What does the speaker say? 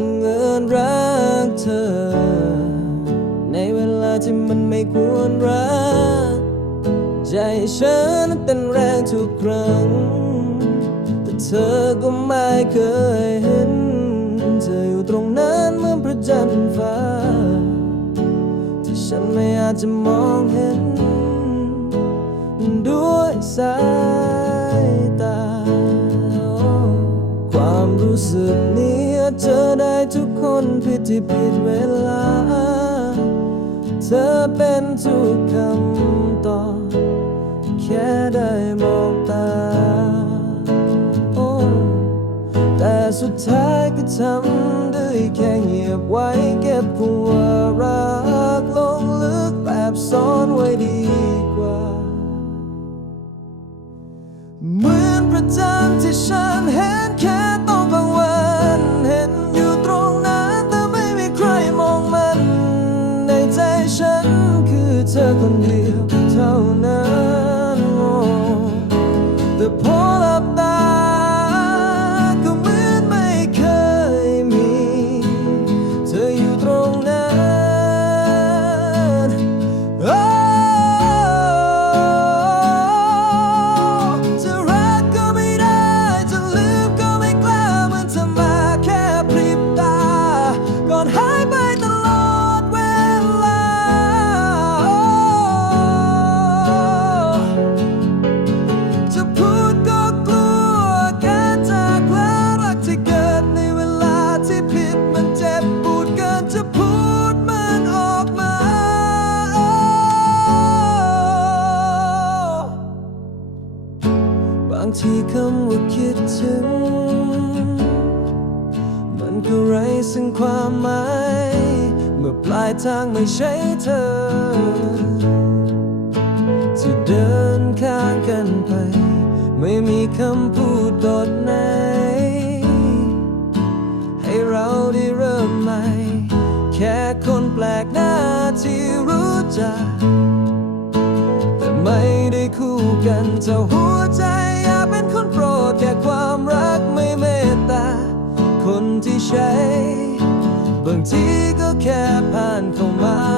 ังเอิญรักเธอ ในเวลาที่มันไม่ควรรัก ใจฉันนั้นเต้นแรงทุกครั้ง แต่เธอก็ไม่เคยเห็น เธออยู่ตรงนั้นเหมือนพระจันทร์ฟ้า ที่ฉันไม่อาจจะมองเห็น ด้วยสาย นผิดที่ผิดเวลา เธอเป็นทุกคำตอบแค่ได้มองตาโอ้แต่สุดท้ายก็ทำด้แค่เงียบไว้เก็บความว่ารักลงลึกแบบซ่อนไว้ดีกว่า เหมือนพระจันที่ฉันเห็น ทีคำว่าคิดถึง มันก็ไร้ซึ่งความหมาย เมื่อปลายทางไม่ใช่เธอ จะเดินข้างกันไป ไม่มีคำพูดตดไหน ให้เราได้เริ่มใหม่ แค่คนแปลกหน้าที่รู้จัก แต่ไม่ได้คู่กันเท่าหัวใจ ที่ใช้ บางทีก็แค่ผ่านเข้ามา